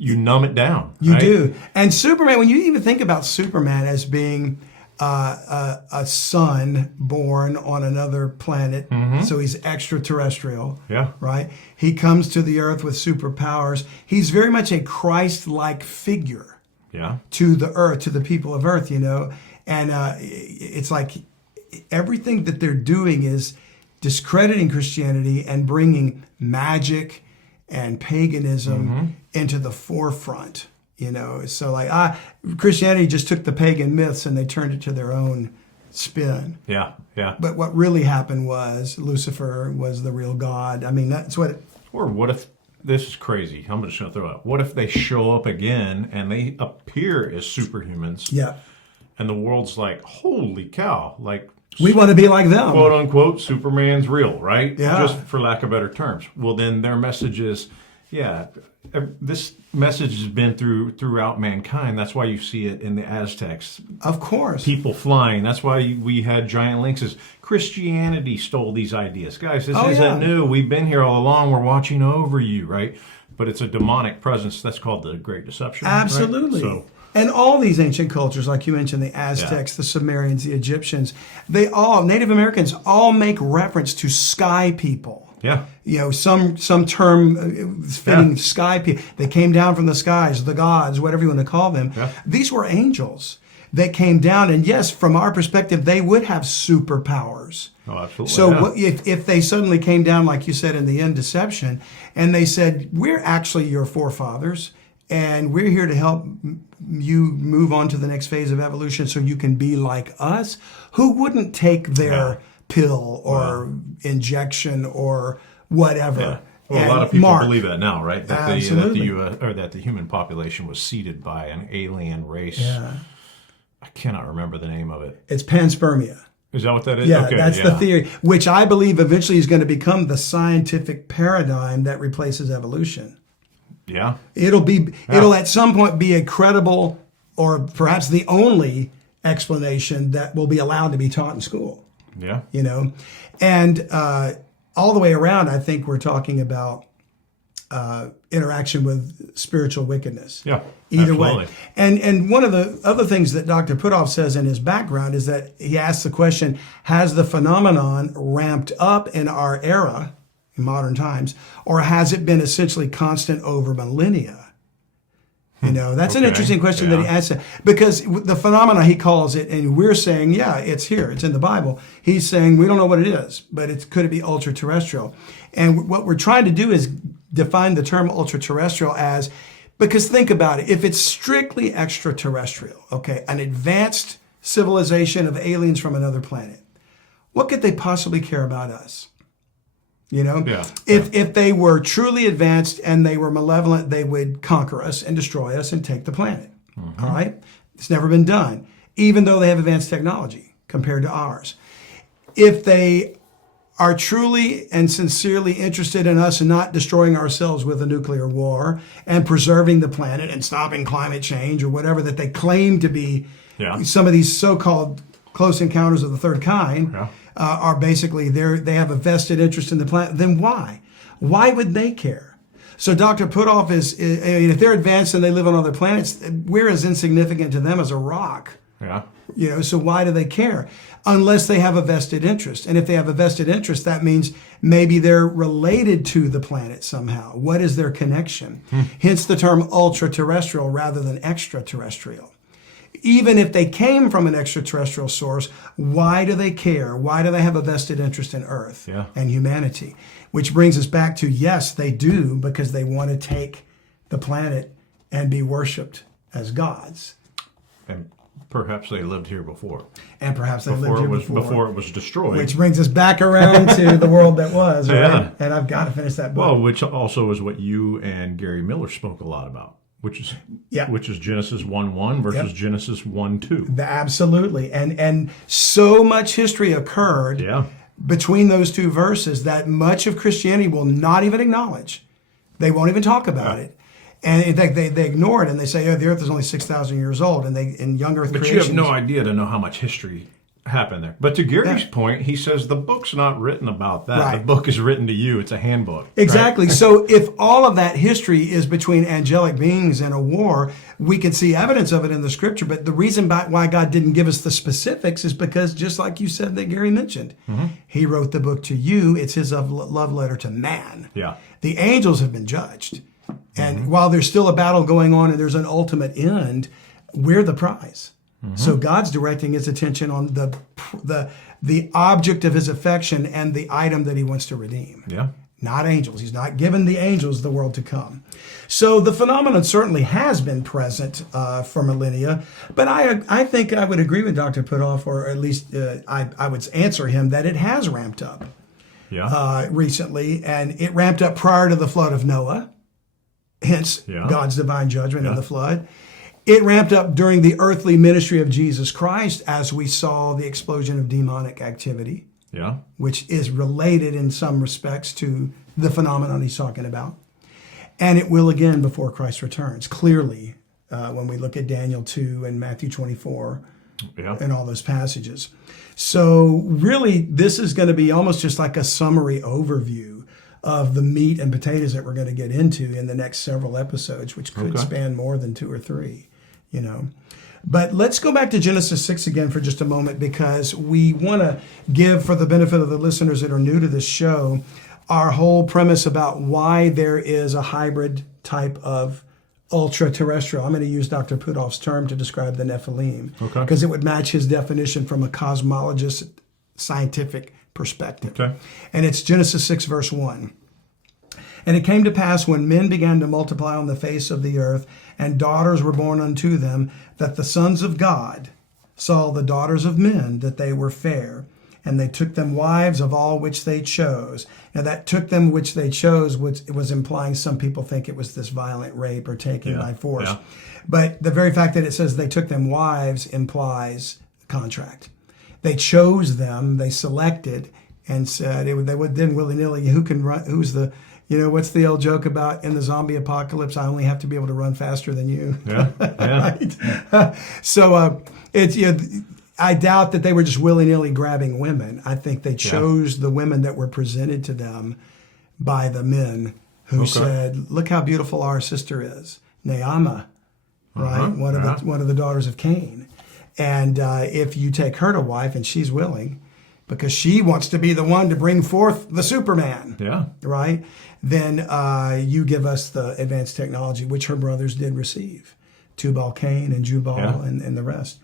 you numb it down. You do. And Superman, when you even think about Superman as being a son born on another planet, so he's extraterrestrial, right? He comes to the earth with superpowers. He's very much a Christ-like figure to the earth, to the people of earth, and it's like everything that they're doing is discrediting Christianity and bringing magic and paganism into the forefront. So like Christianity just took the pagan myths and they turned it to their own spin. Yeah. But what really happened was Lucifer was the real God. I mean, that's what. Or what if, this is crazy, I'm just going to throw out, what if they show up again and they appear as superhumans? Yeah. And the world's like, holy cow, like. We want to be like them. Quote unquote, Superman's real, right? Yeah. Just for lack of better terms. Well, then their message is, this message has been throughout mankind. That's why you see it in the Aztecs. Of course. People flying. That's why we had giant lynxes. Christianity stole these ideas. Guys, this isn't new. We've been here all along. We're watching over you, right? But it's a demonic presence. That's called the Great Deception. Absolutely. Right? And all these ancient cultures, like you mentioned, the Aztecs, the Sumerians, the Egyptians, Native Americans all make reference to sky people. Yeah. Some term fitting sky people. They came down from the skies, the gods, whatever you want to call them. Yeah. These were angels that came down. And yes, from our perspective, they would have superpowers. Oh, absolutely. So if they suddenly came down, like you said in the end, deception, and they said, we're actually your forefathers, And we're here to help you move on to the next phase of evolution so you can be like us. Who wouldn't take their pill or injection or whatever? Yeah. Well, a lot of people believe that now, right? That the human population was seeded by an alien race. Yeah. I cannot remember the name of it. It's panspermia. Is that what that is? Yeah, okay, that's the theory, which I believe eventually is going to become the scientific paradigm that replaces evolution. Yeah. It'll at some point be a credible or perhaps the only explanation that will be allowed to be taught in school. Yeah. You know, and all the way around, I think we're talking about interaction with spiritual wickedness. Yeah. Either absolutely. way. And one of the other things that Dr. Puthoff says in his background is that he asks the question, has the phenomenon ramped up in our era, in modern times, or has it been essentially constant over millennia? You know, that's an interesting question that he asks, because the phenomena, he calls it, and we're saying, yeah, it's here, it's in the Bible. He's saying, we don't know what it is, but could it be ultra-terrestrial? And what we're trying to do is define the term ultra-terrestrial as, because think about it, if it's strictly extraterrestrial, okay, an advanced civilization of aliens from another planet, what could they possibly care about us? You know, if they were truly advanced and they were malevolent, they would conquer us and destroy us and take the planet. All right. It's never been done, even though they have advanced technology compared to ours. If they are truly and sincerely interested in us not destroying ourselves with a nuclear war and preserving the planet and stopping climate change or whatever that they claim to be, some of these so-called close encounters of the third kind, are basically they have a vested interest in the planet. Then why? Why would they care? So Dr. Puthoff if they're advanced and they live on other planets, we're as insignificant to them as a rock. Yeah. You know, so why do they care? Unless they have a vested interest. And if they have a vested interest, that means maybe they're related to the planet somehow. What is their connection? Hence the term ultra-terrestrial rather than extraterrestrial. Even if they came from an extraterrestrial source, why do they care? Why do they have a vested interest in Earth and humanity? Which brings us back to, yes, they do, because they want to take the planet and be worshipped as gods. And perhaps they lived here before. And perhaps they lived here before. Before it was destroyed. Which brings us back around to the world that was, right? Yeah. And I've got to finish that book. Well, which also is what you and Gary Miller spoke a lot about. Which is Genesis 1:1 versus Genesis 1:2. Absolutely. And so much history occurred between those two verses that much of Christianity will not even acknowledge. They won't even talk about it. And in fact, they ignore it and they say, the earth is only 6,000 years old and young earth creation. But you have no idea to know how much history happened there. But to Gary's point, he says the book's not written about that. Right. The book is written to you. It's a handbook. Exactly. Right? So if all of that history is between angelic beings and a war, we can see evidence of it in the scripture. But the reason why God didn't give us the specifics is because, just like you said that Gary mentioned, he wrote the book to you. It's his love letter to man. Yeah. The angels have been judged. And while there's still a battle going on and there's an ultimate end, we're the prize. So God's directing his attention on the object of his affection and the item that he wants to redeem. Yeah. Not angels. He's not given the angels the world to come. So the phenomenon certainly has been present for millennia, but I think I would agree with Dr. Puthoff, or at least I would answer him that it has ramped up recently, and it ramped up prior to the flood of Noah, hence God's divine judgment in the flood. It ramped up during the earthly ministry of Jesus Christ as we saw the explosion of demonic activity, which is related in some respects to the phenomenon he's talking about. And it will again before Christ returns, clearly, when we look at Daniel 2 and Matthew 24 and all those passages. So really, this is going to be almost just like a summary overview of the meat and potatoes that we're going to get into in the next several episodes, which could span more than 2 or 3. You know, but let's go back to Genesis 6 again for just a moment, because we want to give, for the benefit of the listeners that are new to this show, our whole premise about why there is a hybrid type of ultra-terrestrial. I'm going to use Dr. Puthoff's term to describe the Nephilim, because it would match his definition from a cosmologist scientific perspective. And it's Genesis 6 verse 1. And it came to pass when men began to multiply on the face of the earth, and daughters were born unto them, that the sons of God saw the daughters of men, that they were fair. And they took them wives of all which they chose. Now that took them which they chose, which was implying some people think it was this violent rape or taking by force. Yeah. But the very fact that it says they took them wives implies contract. They chose them, they selected, and said, they didn't willy-nilly, who can run, who's the, what's the old joke about in the zombie apocalypse, I only have to be able to run faster than you. Yeah, Right? So it's, I doubt that they were just willy-nilly grabbing women. I think they chose the women that were presented to them by the men who said, look how beautiful our sister is, Naamah, right? One of the daughters of Cain. And if you take her to wife and she's willing, because she wants to be the one to bring forth the Superman, right? Then you give us the advanced technology, which her brothers did receive, Tubal-Cain and Jubal and the rest.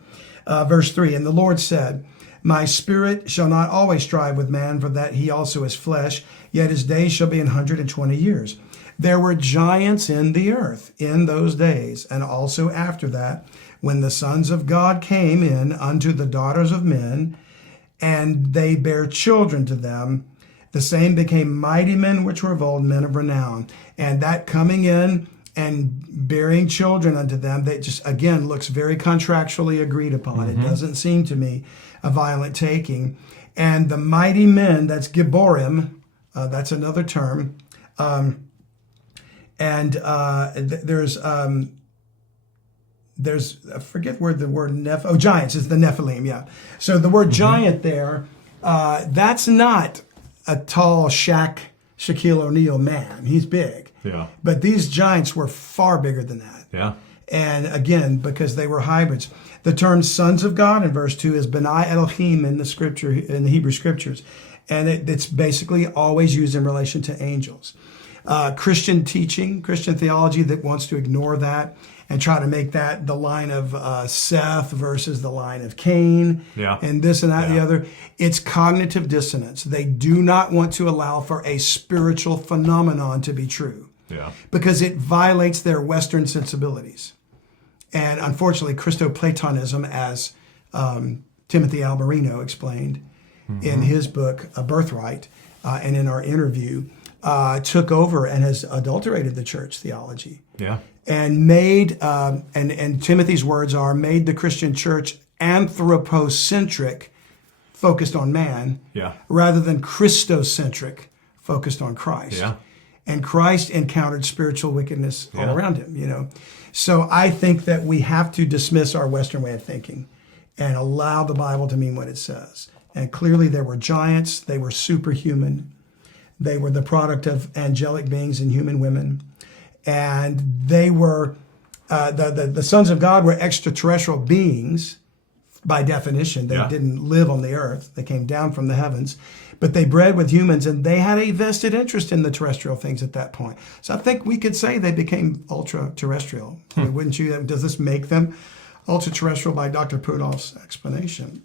Verse 3, and the Lord said, my spirit shall not always strive with man, for that he also is flesh, yet his days shall be 120 years. There were giants in the earth in those days, and also after that, when the sons of God came in unto the daughters of men, and they bare children to them, the same became mighty men which were of old, men of renown. And that coming in and bearing children unto them, that just, again, looks very contractually agreed upon. It doesn't seem to me a violent taking. And the mighty men, that's Gibborim, that's another term. There's I forget where the word giants is the Nephilim, yeah. So the word giant there, that's not a tall Shaquille O'Neal man. He's big. Yeah. But these giants were far bigger than that. Yeah. And again, because they were hybrids. The term sons of God in verse 2 is B'nai Elohim in the scripture, in the Hebrew scriptures. And it's basically always used in relation to angels. Christian teaching, Christian theology that wants to ignore that and try to make that the line of Seth versus the line of Cain, and this and that and the other. It's cognitive dissonance. They do not want to allow for a spiritual phenomenon to be true, because it violates their Western sensibilities. And unfortunately, Christo-Platonism, as Timothy Alberino explained in his book, A Birthright, and in our interview, took over and has adulterated the church theology. Yeah. And made, and Timothy's words are, made the Christian church anthropocentric, focused on man, rather than Christocentric, focused on Christ. Yeah. And Christ encountered spiritual wickedness all around him, So I think that we have to dismiss our Western way of thinking and allow the Bible to mean what it says. And clearly there were giants, they were superhuman, they were the product of angelic beings and human women. And they were, the sons of God were extraterrestrial beings by definition. They didn't live on the earth. They came down from the heavens. But they bred with humans, and they had a vested interest in the terrestrial things at that point. So I think we could say they became ultra-terrestrial. I mean, wouldn't you? Does this make them ultra-terrestrial by Dr. Puthoff's explanation?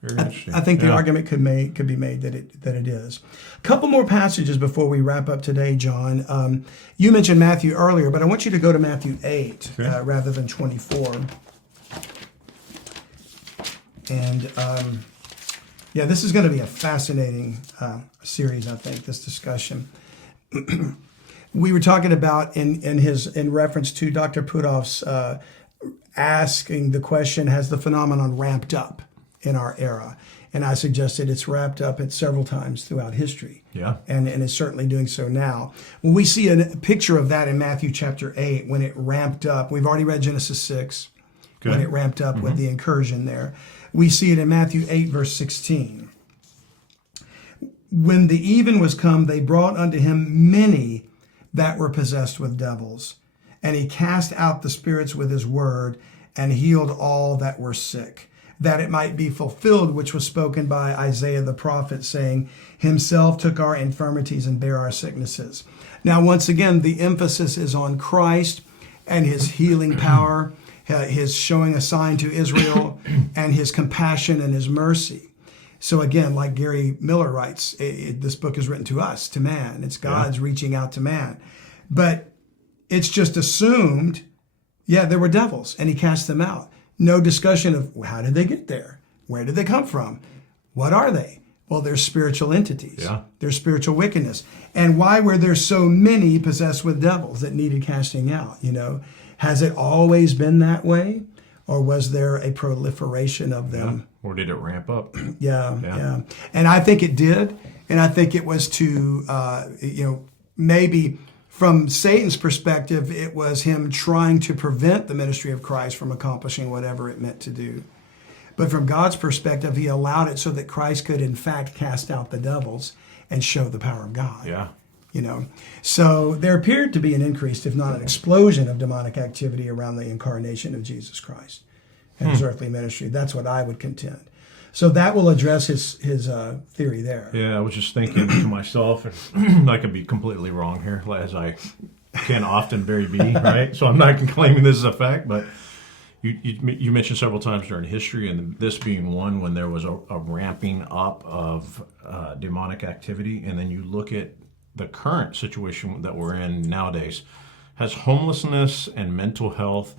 Very interesting. I think the argument could be made that it is. A couple more passages before we wrap up today, John. You mentioned Matthew earlier, but I want you to go to Matthew 8 rather than 24. And this is going to be a fascinating series, I think, this discussion. We were talking about in reference to Dr. Puthoff's asking the question, has the phenomenon ramped up in our era? And I suggested it's wrapped up at several times throughout history. And it's certainly doing so now. When we see a picture of that in Matthew chapter 8, when it ramped up, we've already read Genesis 6, when it ramped up with the incursion there. We see it in Matthew 8, verse 16. When the even was come, they brought unto him many that were possessed with devils. And he cast out the spirits with his word and healed all that were sick, that it might be fulfilled which was spoken by Isaiah the prophet, saying, himself took our infirmities and bare our sicknesses. Now, once again, the emphasis is on Christ and his healing power, his showing a sign to Israel, and his compassion and his mercy. So again, like Gary Miller writes, this book is written to us, to man. It's God's reaching out to man. But it's just assumed, there were devils, and he cast them out. No discussion of how did they get there? Where did they come from? What are they? Well, they're spiritual entities. Yeah. They're spiritual wickedness. And why were there so many possessed with devils that needed casting out? Has it always been that way? Or was there a proliferation of them? Or did it ramp up? Yeah. And I think it did. And I think it was to, maybe from Satan's perspective, it was him trying to prevent the ministry of Christ from accomplishing whatever it meant to do. But from God's perspective, he allowed it so that Christ could, in fact, cast out the devils and show the power of God. Yeah. So there appeared to be an increase, if not an explosion, of demonic activity around the incarnation of Jesus Christ and his earthly ministry. That's what I would contend. So that will address his theory there. Yeah, I was just thinking to myself, and I could be completely wrong here, as I can often very be, right? So I'm not claiming this is a fact, but you mentioned several times during history, and this being one, when there was a ramping up of demonic activity, and then you look at the current situation that we're in nowadays. Has homelessness and mental health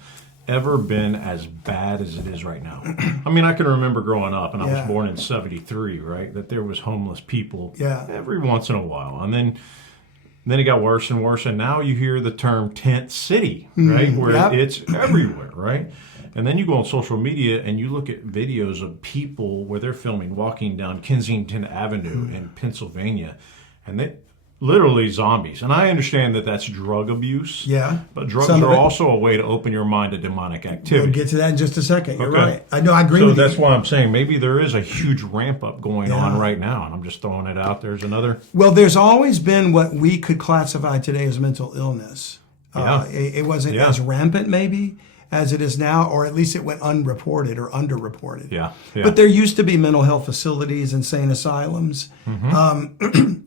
ever been as bad as it is right now? I mean, I can remember growing up, and I was born in 73, right, that there was homeless people every once in a while. And then it got worse and worse, and now you hear the term tent city, right, where it's everywhere, right? And then you go on social media and you look at videos of people where they're filming walking down Kensington Avenue in Pennsylvania, and they literally zombies. And I understand that that's drug abuse. Yeah. But drugs are also a way to open your mind to demonic activity. We'll get to that in just a second. You're right. I know. I agree with you. So that's why I'm saying maybe there is a huge ramp up going on right now. And I'm just throwing it out. There's another. Well, there's always been what we could classify today as mental illness. It wasn't as rampant maybe as it is now, or at least it went unreported or underreported. Yeah. But there used to be mental health facilities, insane asylums,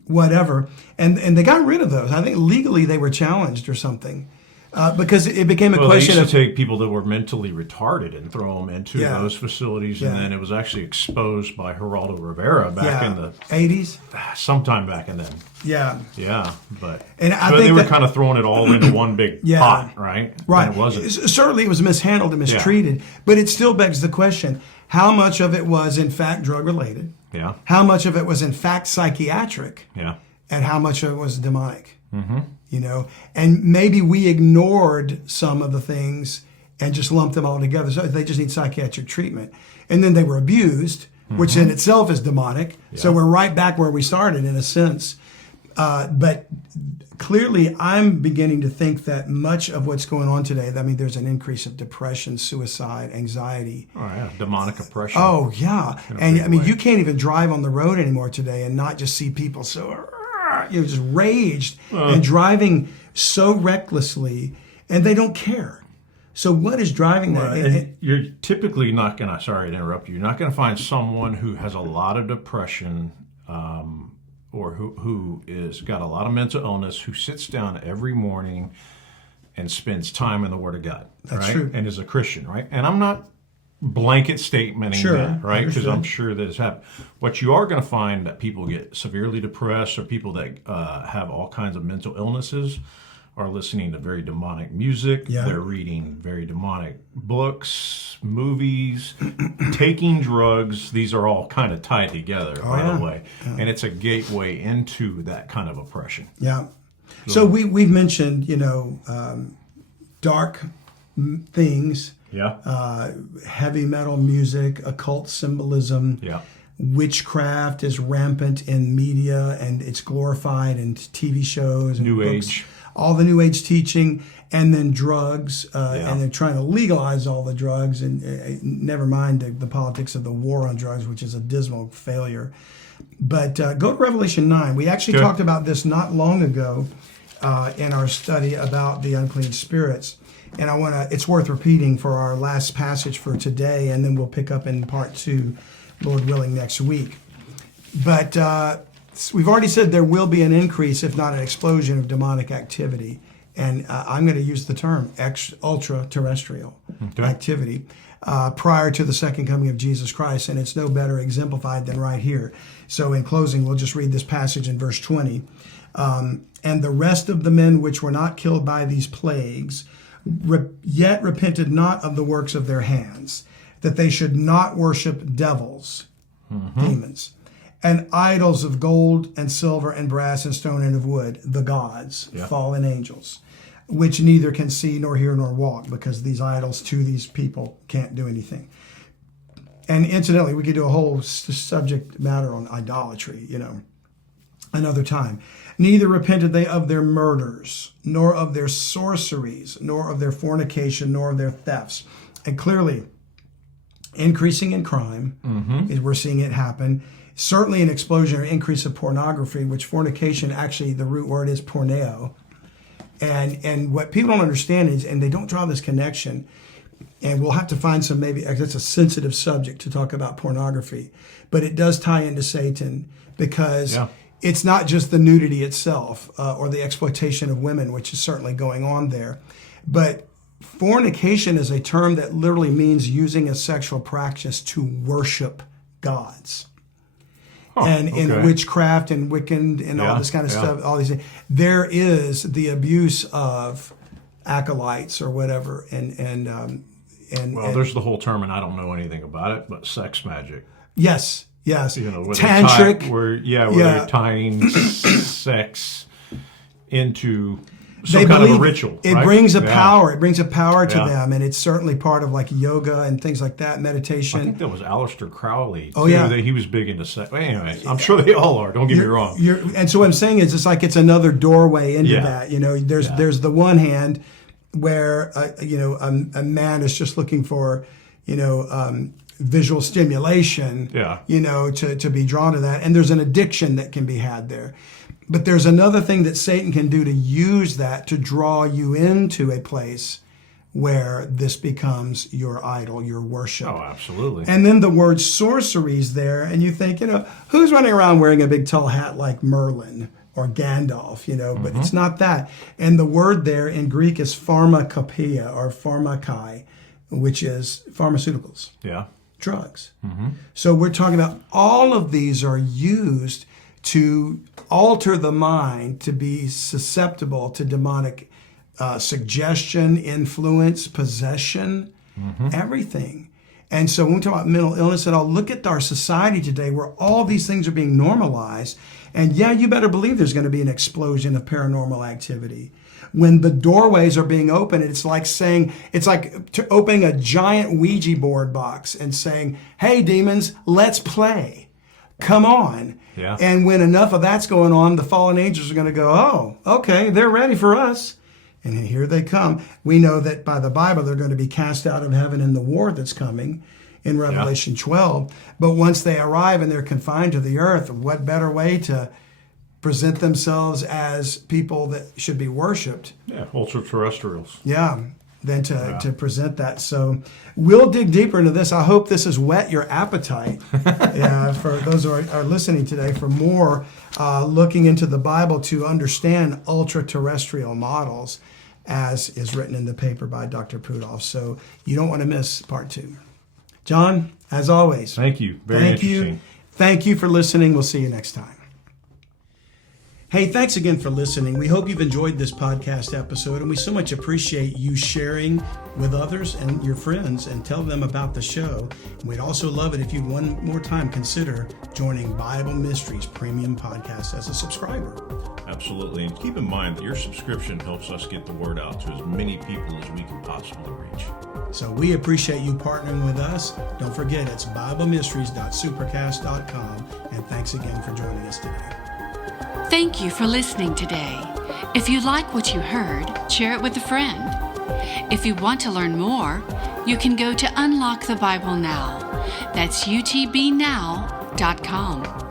whatever. And they got rid of those. I think legally they were challenged or something. Because it became a question they of... used to take people that were mentally retarded and throw them into those facilities, and then it was actually exposed by Geraldo Rivera back in the 80s? Sometime back in then. Yeah. But I think they were kind of throwing it all into one big pot, right? Right. And it wasn't. Certainly it was mishandled and mistreated, but it still begs the question, how much of it was in fact drug-related? Yeah. How much of it was in fact psychiatric? Yeah. And how much of it was demonic? And maybe we ignored some of the things and just lumped them all together. So they just need psychiatric treatment. And then they were abused, which in itself is demonic. Yeah. So we're right back where we started in a sense. But clearly I'm beginning to think that much of what's going on today, there's an increase of depression, suicide, anxiety. Oh, yeah, demonic oppression. Oh, yeah. And you can't even drive on the road anymore today and not just see people just raged and driving so recklessly, and they don't care. So what is driving that? And you're typically not going to, sorry to interrupt you, you're not going to find someone who has a lot of depression or who is got a lot of mental illness who sits down every morning and spends time in the Word of God. That's right? true. And is a Christian, right? And I'm not blanket statementing that, right? Because I'm sure that it's happened. What you are going to find that people get severely depressed, or people that have all kinds of mental illnesses are listening to very demonic music. Yeah. They're reading very demonic books, movies, taking drugs. These are all kind of tied together, by the way. Yeah. And it's a gateway into that kind of oppression. Yeah. So we've mentioned, dark things. Yeah. Heavy metal music, occult symbolism. Yeah. Witchcraft is rampant in media, and it's glorified in TV shows and New books. Age. All the New Age teaching, and then drugs, and they're trying to legalize all the drugs, and never mind the politics of the war on drugs, which is a dismal failure. But go to Revelation 9. We actually talked about this not long ago in our study about the unclean spirits. And it's worth repeating for our last passage for today, and then we'll pick up in part 2, Lord willing, next week. But we've already said there will be an increase, if not an explosion, of demonic activity. And I'm going to use the term ultra-terrestrial activity. prior to the second coming of Jesus Christ, and it's no better exemplified than right here. So in closing, we'll just read this passage in verse 20. And the rest of the men which were not killed by these plagues yet repented not of the works of their hands, that they should not worship devils, demons, and idols of gold and silver and brass and stone and of wood, the gods, fallen angels, which neither can see nor hear nor walk, because these idols to these people can't do anything. And incidentally, we could do a whole subject matter on idolatry, another time. Neither repented they of their murders, nor of their sorceries, nor of their fornication, nor of their thefts. And clearly, increasing in crime, we're seeing it happen. Certainly an explosion or increase of pornography, which fornication, actually the root word is porneo. And what people don't understand is, and they don't draw this connection, and we'll have to find some, maybe that's a sensitive subject to talk about pornography, but it does tie into Satan, because it's not just the nudity itself or the exploitation of women, which is certainly going on there, but fornication is a term that literally means using a sexual practice to worship gods. In witchcraft and Wiccan and all this kind of stuff, all these things, there is the abuse of acolytes or whatever, and there's the whole term, and I don't know anything about it, but sex magic. Yes, tantric, where they're tying sex into some kind of a ritual. It brings a power. It brings a power to them, and it's certainly part of like yoga and things like that, meditation. I think that was Aleister Crowley. Oh, yeah. He was big into sex. Anyway, I'm sure they all are. Don't get me wrong. And so what I'm saying is, it's like it's another doorway into that. There's the one hand where a man is just looking for visual stimulation. To be drawn to that, and there's an addiction that can be had there. But there's another thing that Satan can do to use that to draw you into a place where this becomes your idol, your worship. Oh, absolutely. And then the word sorcery is there, and you think, who's running around wearing a big tall hat like Merlin or Gandalf, but it's not that. And the word there in Greek is pharmacopoeia or pharmakai, which is pharmaceuticals. Yeah. Drugs. So we're talking about all of these are used to alter the mind to be susceptible to demonic suggestion, influence, possession, everything. And so when we talk about mental illness and all, look at our society today where all these things are being normalized. And you better believe there's going to be an explosion of paranormal activity. When the doorways are being opened, it's like opening a giant Ouija board box and saying, hey, demons, let's play. Come on. Yeah. And when enough of that's going on, the fallen angels are going to go, oh, okay, they're ready for us. And here they come. We know that by the Bible, they're going to be cast out of heaven in the war that's coming in Revelation 12. But once they arrive and they're confined to the earth, what better way to present themselves as people that should be worshipped? Yeah, ultra-terrestrials. Than to present that. So we'll dig deeper into this. I hope this has whet your appetite for those who are listening today for more looking into the Bible to understand ultra-terrestrial models, as is written in the paper by Dr. Puthoff. So you don't want to miss part 2. John, as always. Thank you. Very interesting. Thank you for listening. We'll see you next time. Hey, thanks again for listening. We hope you've enjoyed this podcast episode, and we so much appreciate you sharing with others and your friends and tell them about the show. And we'd also love it if you'd one more time consider joining Bible Mysteries Premium Podcast as a subscriber. Absolutely. And keep in mind that your subscription helps us get the word out to as many people as we can possibly reach. So we appreciate you partnering with us. Don't forget, it's BibleMysteries.supercast.com. And thanks again for joining us today. Thank you for listening today. If you like what you heard, share it with a friend. If you want to learn more, you can go to Unlock the Bible Now. That's utbnow.com.